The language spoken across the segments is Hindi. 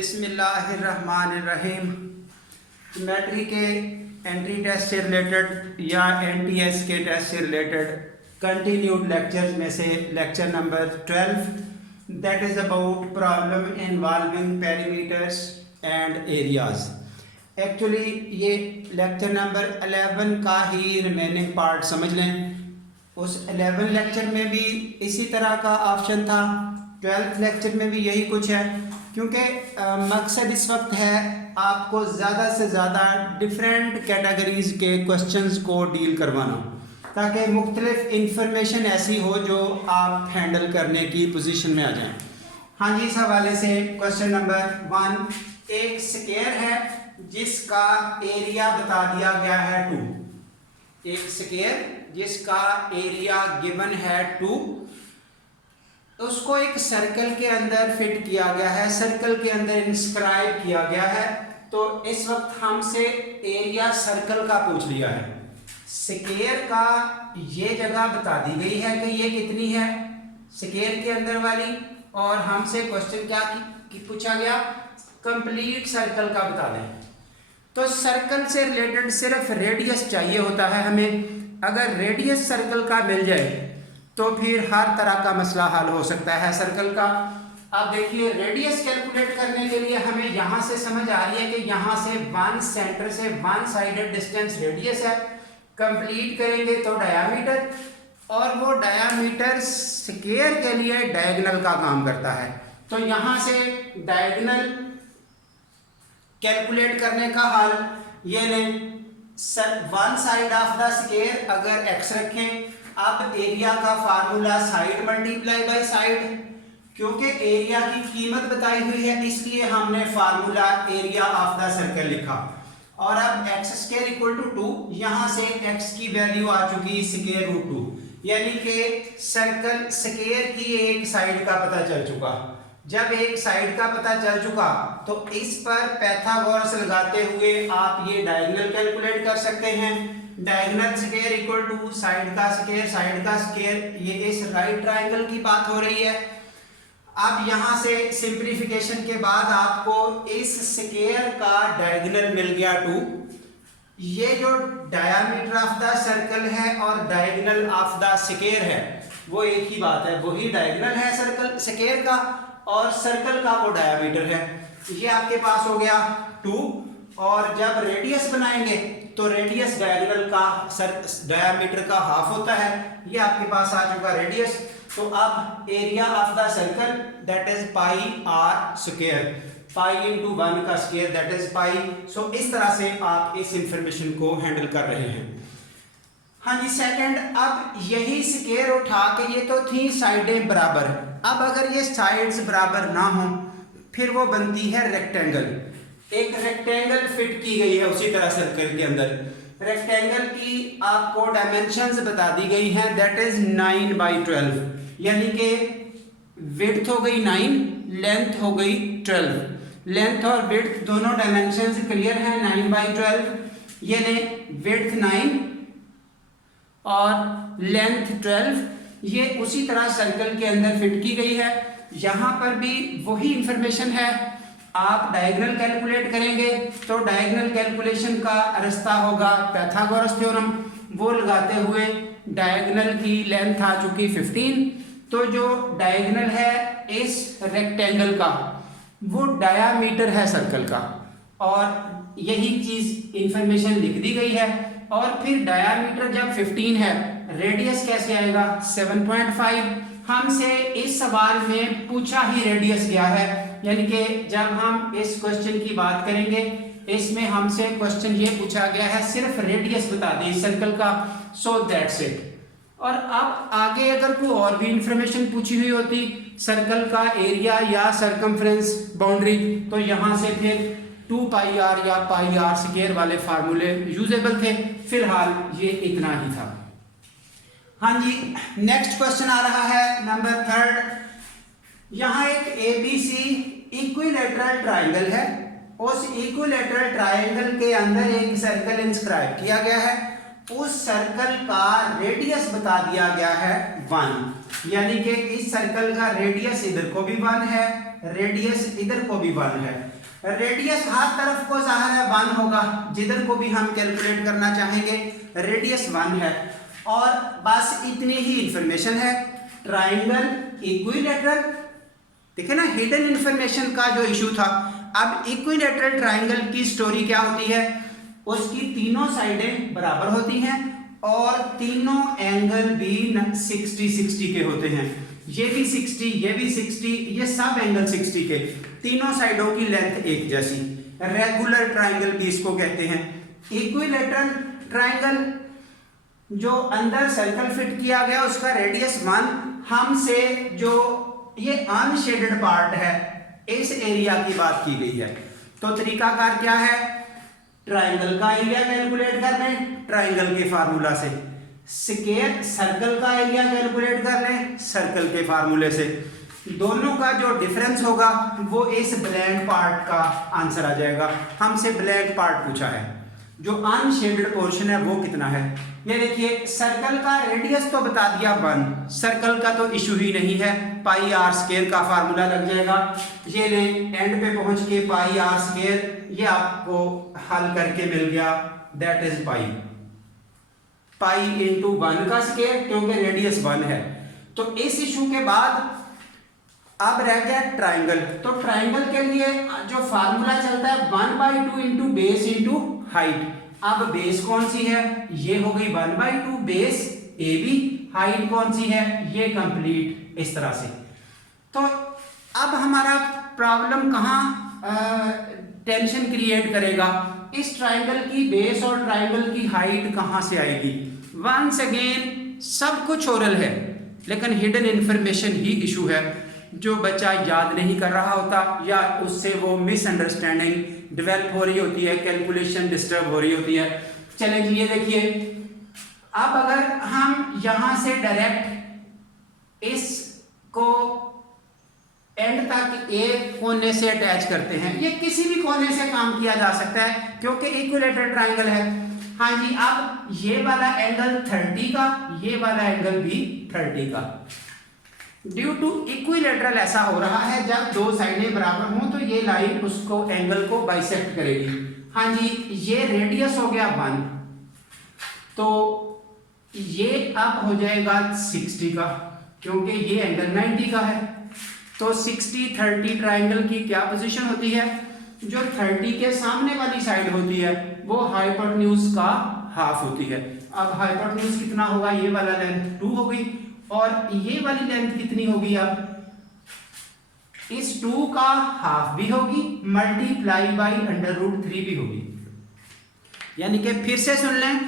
बिस्मिल्लाहिर्रहमानिर्रहीम। मैट्रिक के एंट्री टेस्ट से रिलेटेड या एनटीएस के टेस्ट से रिलेटेड कंटिन्यूड लेक्चर्स में से lecture number 12 that is about problem involving perimeters and areas. Actually ये लेक्चर नंबर 11 का ही रिमेनिंग पार्ट समझ लें। उस 11 लेक्चर में भी इसी तरह का ऑप्शन था, 12th लेक्चर में भी यही कुछ है, क्योंकि मकसद इस वक्त है आपको ज़्यादा से ज़्यादा डिफरेंट कैटेगरीज़ के क्वेश्चंस को डील करवाना, ताकि मुख्तलिफ इंफॉर्मेशन ऐसी हो जो आप हैंडल करने की पोजीशन में आ जाएं। हाँ जी, इस हवाले से क्वेश्चन नंबर 1, एक स्क्वायर है जिसका एरिया बता दिया गया है 2। एक स्क्वायर जिसका एरिया गिवन है 2, उसको एक सर्कल के अंदर फिट किया गया है, सर्कल के अंदर इंस्क्राइब किया गया है। तो इस वक्त हमसे एरिया सर्कल का पूछ लिया है। स्क्वायर का ये जगह बता दी गई है कि ये कितनी है स्क्वायर के अंदर वाली, और हमसे क्वेश्चन क्या पूछा गया, कंप्लीट सर्कल का बता दें। तो सर्कल से रिलेटेड सिर्फ रेडियस चाहिए होता है हमें। अगर रेडियस सर्कल का मिल जाए तो फिर हर तरह का मसला हल हो सकता है सर्कल का। अब देखिए, रेडियस कैलकुलेट करने के लिए हमें यहाँ से समझ आ रही है कि यहाँ से वन सेंटर से वन साइडेड डिस्टेंस रेडियस है। कंप्लीट करेंगे तो डायामीटर, और वो डायामीटर स्क्वायर के लिए डायगोनल का काम करता है। तो यहाँ से डायगोनल कैलकुलेट करने का हल ये लें, one side of the square अगर x रखें, अब एरिया का formula side multiply by side, क्योंकि एरिया की कीमत बताई हुई है इसलिए हमने formula area of the circle लिखा। और अब x स्क्वायर इक्वल टू 2, यहाँ से x की वैल्यू आ चुकी स्क्वायर रूट 2, यानी कि सर्कल स्क्वायर की एक साइड का पता चल चुका। जब एक साइड का पता चल चुका तो इस पर पाइथागोरस लगाते हुए आप ये डायगोनल कैलकुलेट कर सकते हैं। Diagonal square equal to side का स्क्वायर, साइड का स्क्वायर, ये इस राइट ट्रायंगल की बात हो रही है। अब यहाँ से सिंप्लीफिकेशन के बाद आपको इस स्क्वायर का डायगोनल मिल गया 2। ये जो डायमीटर ऑफ द सर्कल है और डायगोनल ऑफ द स्क्वायर है वो एक ही बात है, वही डायगोनल है सर्कल स्क्वायर का और सर्कल का वो डायमीटर है। ये आपके पास हो गया 2, और जब रेडियस बनाएंगे तो रेडियस डायगोनल का डायमीटर का हाफ होता है। ये आपके पास आ चुका रेडियस। तो अब area of the circle that is pi r square, pi into 1 का square that is pi. So इस तरह से आप इस इंफॉर्मेशन को हैंडल कर रहे हैं। हाँ जी, सेकंड, अब यही स्क्वायर उठा के, ये तो थी साइडें बराबर, अब अगर ये साइड्स बराबर ना हो फिर वो बनती है रेक्टेंगल। एक रेक्टेंगल फिट की गई है उसी तरह सर्कल के अंदर। रेक्टेंगल की आपको डायमेंशंस बता दी गई हैं, दैट इज 9/12, यानी कि विड्थ हो गई 9, लेंथ हो गई 12। लेंथ और विड्थ दोनों डायमेंशंस क्लियर हैं, 9/12। ये ने विड्थ 9 और लेंथ 12, ये उसी तरह सर्कल के अंदर फिट की गई है। यहाँ पर भी वही इंफॉर्मेशन है। आप डायगोनल कैलकुलेट करेंगे तो डायगोनल कैलकुलेशन का रास्ता होगा पाइथागोरस थ्योरम, वो लगाते हुए डायगोनल की लेंथ आ चुकी 15। तो जो डायगोनल है इस रेक्टेंगल का वो डायामीटर है सर्कल का, और यही चीज इंफॉर्मेशन लिख दी गई है। और फिर डायामीटर जब 15 है, रेडियस कैसे आएगा 7.5। हमसे इस सवाल में पूछा ही रेडियस क्या है, यानी कि जब हम इस क्वेश्चन की बात करेंगे इसमें हमसे क्वेश्चन ये पूछा गया है सिर्फ रेडियस बता दें सर्कल का, सो दैट्स इट। और अब आगे अगर कोई और भी इंफॉर्मेशन पूछी हुई होती, सर्कल का एरिया या सर्कमफ्रेंस बाउंड्री, तो यहाँ से फिर 2πr या πr स्क्वायर वाले फार्मूले यूजेबल थे। फिलहाल ये इतना ही था। हाँ जी, नेक्स्ट क्वेश्चन आ रहा है नंबर 3। यहाँ एक ABC इक्विलैटरल ट्रायंगल है, उस इक्विलैटरल ट्रायंगल के अंदर एक सर्कल इंस्क्राइब किया गया है। उस सर्कल का रेडियस बता दिया गया है 1, यानी कि इस सर्कल का रेडियस इधर को भी 1 है रेडियस इधर को भी 1 है, रेडियस हर तरफ को जाहिर है 1 होगा, जिधर को भी हम कैलकुलेट करना चाहेंगे रेडियस 1 है। और बस इतनी ही इंफॉर्मेशन है। ट्राइंगल इक्विलैटरल, देखिए ना हिडन इंफॉर्मेशन का जो इशू था। अब इक्विलैटरल ट्राइंगल की स्टोरी क्या होती है, उसकी तीनों साइडें बराबर होती हैं और तीनों एंगल भी 60-60 के होते हैं। ये भी 60, ये भी 60, ये सब एंगल 60 के, तीनों साइडों की लेंथ एक जैसी। रेगुलर ट्राइंगल भी इसको कहते हैं। इक्विलैटरल ट्राइंगल जो अंदर सर्कल फिट किया गया उसका रेडियस 1, हमसे जो ये अनशेडेड पार्ट है इस एरिया की बात की गई है। तो तरीकाकार क्या है, ट्राइंगल का एरिया कैलकुलेट कर लें ट्राइंगल के फार्मूला से, स्क्वायर सर्कल का एरिया कैलकुलेट कर लें सर्कल के फार्मूले से। दोनों का जो डिफरेंस होगा वो इस ब्लैंक पार्ट का आंसर आ जाएगा। हमसे ब्लैंक पार्ट पूछा है, जो अनशेडेड पोर्शन है वो कितना है। ये देखिए सर्कल का रेडियस तो बता दिया 1, सर्कल का तो इशू ही नहीं है, पाई आर स्क्वायर का फार्मूला लग जाएगा। ये ले एंड पे पहुंच के पाई आर स्क्वायर, ये आपको हल करके मिल गया, दैट इज पाई इंटू 1 का स्क्वायर, क्योंकि रेडियस 1 है। तो इस इशू के बाद अब रह गया ट्राइंगल। तो ट्राइंगल के लिए जो फार्मूला चलता है 1/2 इंटू बेस इंटू हाइट। अब बेस कौन सी है, ये हो गई 1/2 बेस ए बी, हाइट कौन सी है, ये कंप्लीट इस तरह से। तो अब हमारा प्रॉब्लम कहाँ टेंशन क्रिएट करेगा, इस ट्राइंगल की बेस और ट्राइंगल की हाइट कहाँ से आएगी। वंस अगेन सब कुछ ओरल है, लेकिन हिडन इंफॉर्मेशन ही इशू है जो बच्चा याद नहीं कर रहा होता या उससे वो मिसअंडरस्टैंडिंग डेवलप हो रही होती है, कैलकुलेशन डिस्टर्ब हो रही होती है। चलें जी, ये देखिए अब अगर हम यहां से डायरेक्ट इसको एंड तक एक कोने से अटैच करते हैं, ये किसी भी कोने से काम किया जा सकता है क्योंकि इक्विलैटरल ट्राइंगल है। हाँ जी, अब ये वाला एंगल 30 का, ये वाला एंगल भी 30 का। ड्यू टू इक्विलैटरल ऐसा हो रहा है, जब दो साइडें बराबर हों तो ये लाइन उसको एंगल को बाइसेक्ट करेगी। हाँ जी, ये रेडियस हो गया 1, तो ये अब हो जाएगा 60 का, क्योंकि ये एंगल 90 का है। तो 60-30 ट्राइंगल की क्या पोजीशन होती है, जो 30 के सामने वाली साइड होती है वो हाइपोटेन्यूज का हाफ होती है। अब हाइपोटेन्यूज कितना होगा, ये वाला लेंथ 2 होगी और ये वाली लेंथ कितनी होगी, अब इस 2 का हाफ भी होगी मल्टीप्लाई बाई √3 भी होगी। यानी कि फिर से सुन लें,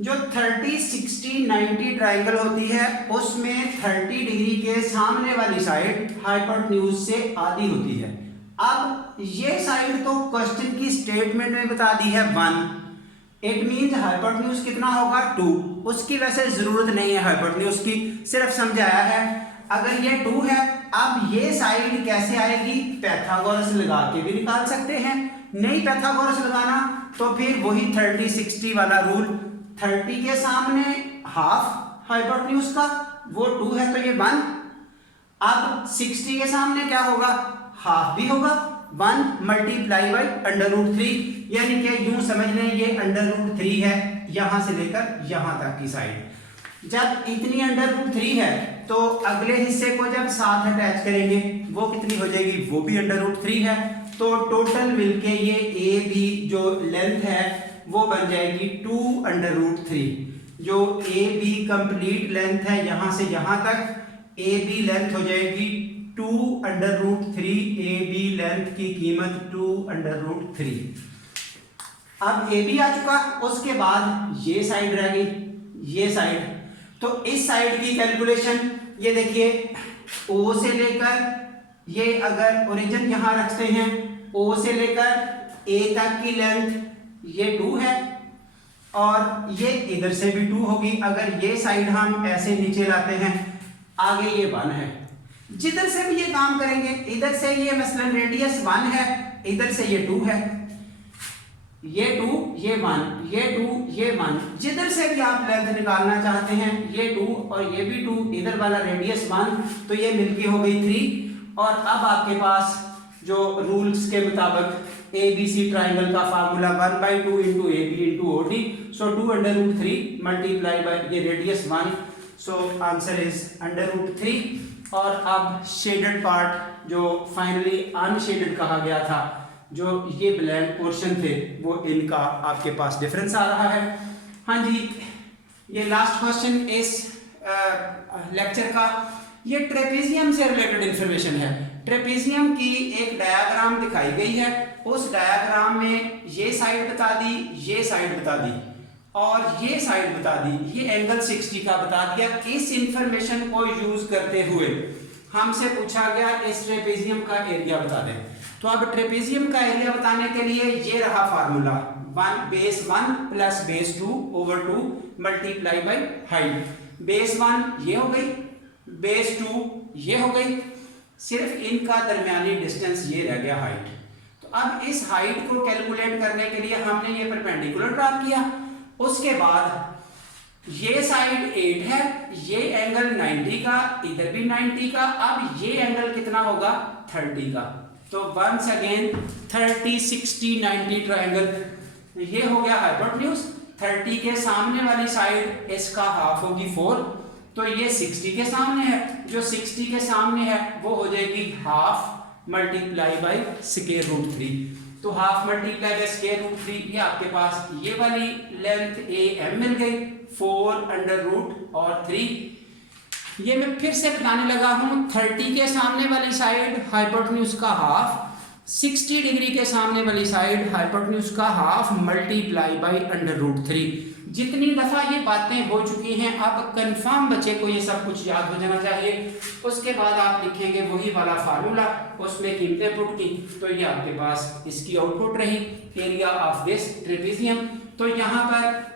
जो 30-60-90 ट्राइंगल होती है उसमें 30 डिग्री के सामने वाली साइड हाइपोटेन्यूज से आधी होती है। अब ये साइड तो क्वेश्चन की स्टेटमेंट में बता दी है 1, इट मीन्स हाइपोटेन्यूज कितना होगा 2। उसकी वैसे जरूरत नहीं है हाइपोटेन्यूज की, सिर्फ समझाया है। अगर ये 2 है, अब ये साइड कैसे आएगी, पैथागोरस लगा के भी निकाल सकते हैं। नहीं पैथागोरस लगाना तो फिर वही 30-60 वाला रूल, 30 के सामने हाफ हाइपोटेन्यूज का, वो 2 है तो ये 1। अब 60 के सामने क्या होगा, हाफ भी होगा, 1 मल्टीप्लाई बाई √3, यानी कि यूं समझ लें ये √3 है यहां से लेकर यहां तक की साइड। जब इतनी √3 है तो अगले हिस्से को जब साथ अटैच करेंगे वो कितनी हो जाएगी, वो भी √3 है। तो टोटल मिलके ये ए बी जो लेंथ है वो बन जाएगी 2√3। जो ए बी कंप्लीट लेंथ है यहां से यहां तक, ए बी लेंथ हो जाएगी 2√3। ए बी लेंथ की कीमत 2√3। अब ए बी आ चुका, उसके बाद ये साइड रह गई, ये साइड। तो इस साइड की कैलकुलेशन ये देखिए, ओ से लेकर ये अगर ओरिजिन यहां रखते हैं, ओ से लेकर ए तक की लेंथ ये 2 है और ये इधर से भी 2 होगी। अगर ये साइड हम ऐसे नीचे लाते हैं, आगे ये 1 है। जिधर से भी ये काम करेंगे, इधर से ये मसलन रेडियस 1 है, इधर से ये 2 है, ये 2 ये 1, ये 2 ये 1, जिधर से भी आप लेंथ निकालना चाहते हैं, ये 2 और ये भी 2, इधर वाला रेडियस 1, तो ये मिलके हो गई 3 और अब आपके पास जो रूल्स के मुताबिक ए बी सी ट्राइंगल का formula 1/2 into A B into O D, so 2√3 multiply by ये रेडियस 1, सो आंसर इज √3। और अब शेडेड पार्ट जो फाइनली अनशेडेड कहा गया था, जो ये ब्लैंक पोर्शन थे, वो इनका आपके पास डिफरेंस आ रहा है। हाँ जी, ये लास्ट क्वेश्चन इस लेक्चर का, ये ट्रेपेजियम से रिलेटेड इंफॉर्मेशन है। ट्रेपेजियम की एक डायग्राम दिखाई गई है, उस डायग्राम में ये साइड बता दी, ये साइड बता दी और ये साइड बता दी, ये एंगल 60 का बता दिया। इस इंफॉर्मेशन को यूज करते हुए हमसे पूछा गया इस ट्रेपेजियम का एरिया बता दें। तो अब ट्रेपेजियम का एरिया बताने के लिए ये रहा formula, base 1 plus base 2 over 2 multiply by height. Base 1 ये हो गई, बेस 2 ये हो गई, सिर्फ इनका दरमियानी डिस्टेंस ये रह गया हाइट। तो अब इस हाइट को कैलकुलेट करने के लिए हमने ये परपेंडिकुलर ड्रा किया। उसके बाद ये साइड 8 है, ये एंगल 90 का, इधर भी 90 का, अब ये एंगल कितना होगा 30 का। तो वंस अगेन 30 60 90 ट्रायंगल, ये हो गया हाइपोटेन्यूज। 30 के सामने वाली साइड इसका हाफ होगी 4, तो ये 60 के सामने है, जो 60 के सामने है वो हो जाएगी half multiply by square root 3। तो half multiply by square root 3, ये आपके पास ये वाली लेंथ ए एम मिल गई, 4 अंडर रूट और 3। ये मैं फिर से बताने लगा हूं, 30 के सामने वाली साइड हाइपोटेन्यूज का हाफ, 60 डिग्री के सामने वाली साइड हाइपोटेन्यूज का half multiply by under root 3। जितनी दफा ये बातें हो चुकी हैं, अब कंफर्म बच्चे को ये सब कुछ याद हो जाना चाहिए। उसके बाद आप लिखेंगे वही वाला फार्मूला, उसमें कीमतें पुट की, तो ये आपके पास इसकी आउटपुट रही, एरिया ऑफ दिस ट्रेपेजियम। तो यहाँ पर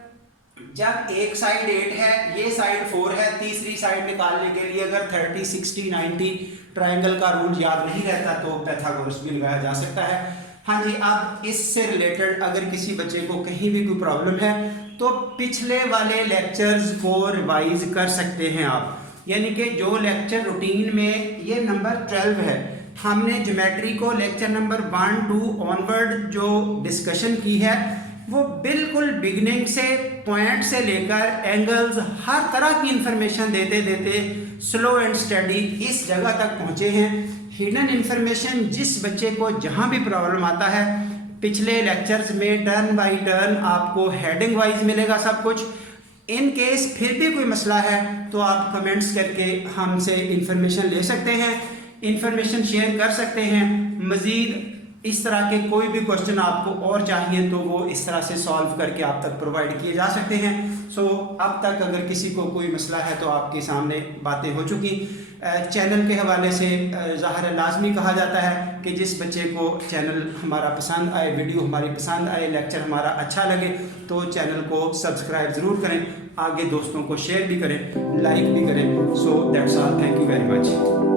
जब एक साइड 8 है, ये साइड 4 है, तीसरी साइड निकालने के लिए अगर 30 60 90 ट्रायंगल का रूल याद नहीं रहता तो पाइथागोरस भी लगाया जा सकता है। हाँ जी, अब इससे रिलेटेड अगर किसी बच्चे को कहीं भी कोई प्रॉब्लम है तो पिछले वाले लेक्चर्स को रिवाइज कर सकते हैं आप। यानी कि जो लेक्चर रूटीन में ये नंबर 12 है, हमने ज्योमेट्री को लेक्चर नंबर 1 2 ऑनवर्ड जो डिस्कशन की है, वो बिल्कुल बिगनिंग से पॉइंट से लेकर एंगल्स हर तरह की इंफॉर्मेशन देते देते स्लो एंड स्टडी इस जगह तक पहुँचे हैं। हिडन इंफॉर्मेशन जिस बच्चे को जहाँ भी प्रॉब्लम आता है, पिछले लेक्चर्स में टर्न बाय टर्न आपको हेडिंग वाइज मिलेगा सब कुछ। इन केस फिर भी कोई मसला है तो आप कमेंट्स करके हमसे इंफॉर्मेशन ले सकते हैं, इंफॉर्मेशन शेयर कर सकते हैं। मज़ीद इस तरह के कोई भी क्वेश्चन आपको और चाहिए तो वो इस तरह से सॉल्व करके आप तक प्रोवाइड किए जा सकते हैं। सो अब तक अगर किसी को कोई मसला है तो आपके सामने बातें हो चुकी। चैनल के हवाले से ज़ाहिर लाजमी कहा जाता है कि जिस बच्चे को चैनल हमारा पसंद आए, वीडियो हमारी पसंद आए, लेक्चर हमारा अच्छा लगे तो चैनल को सब्सक्राइब ज़रूर करें, आगे दोस्तों को शेयर भी करें, लाइक भी करें। So that's all, thank you very much.